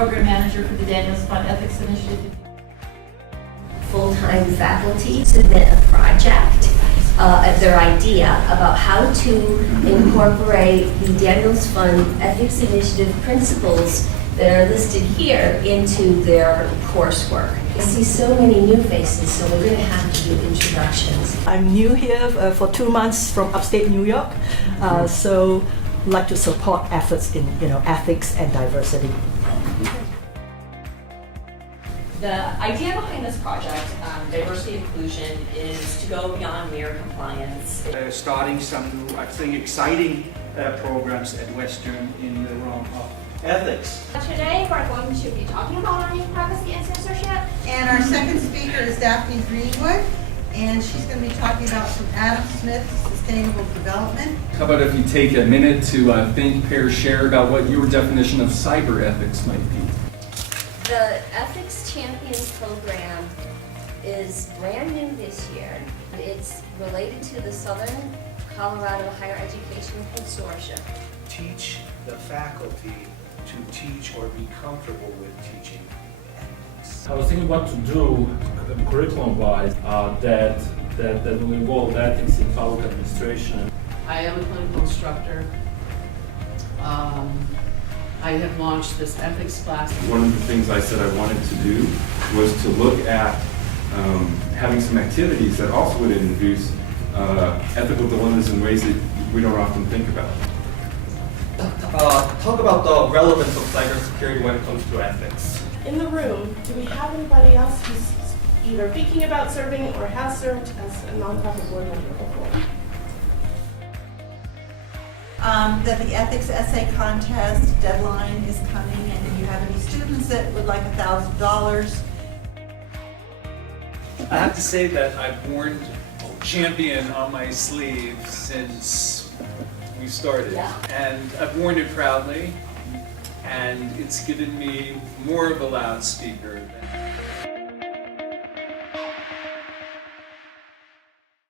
Program Manager for the Daniels Fund Ethics Initiative. Full-time faculty submit a project, their idea about how to incorporate the Daniels Fund Ethics Initiative principles that are listed here into their coursework. I see so many new faces, so we're going to have to do introductions. I'm new here for 2 months from upstate New York, so I'd like to support efforts in ethics and diversity. The idea behind this project, diversity inclusion, is to go beyond mere compliance. Starting some new, I think, exciting programs at Western in the realm of ethics. Today we're going to be talking about learning privacy and censorship. And our second speaker is Daphne Greenwood, and she's going to be talking about some Adam Smith sustainable development. How about if you take a minute to think, pair, share about what your definition of cyber ethics might be? The Ethics Champions program is brand new this year. It's related to the Southern Colorado Higher Education Consortium. Teach the faculty to teach or be comfortable with teaching ethics. I was thinking what to do curriculum-wise that will involve ethics in public administration. I am a clinical instructor. I have launched this ethics class. One of the things I said I wanted to do was to look at having some activities that also would introduce ethical dilemmas in ways that we don't often think about. Talk about the relevance of cybersecurity when it comes to ethics. In the room, do we have anybody else who's either thinking about serving or has served as a nonprofit board member before? That the ethics essay contest deadline is coming, and if you have any students that would like $1,000. I have to say that I've worn champion on my sleeve since we started. Yeah. And I've worn it proudly, and it's given me more of a loudspeaker.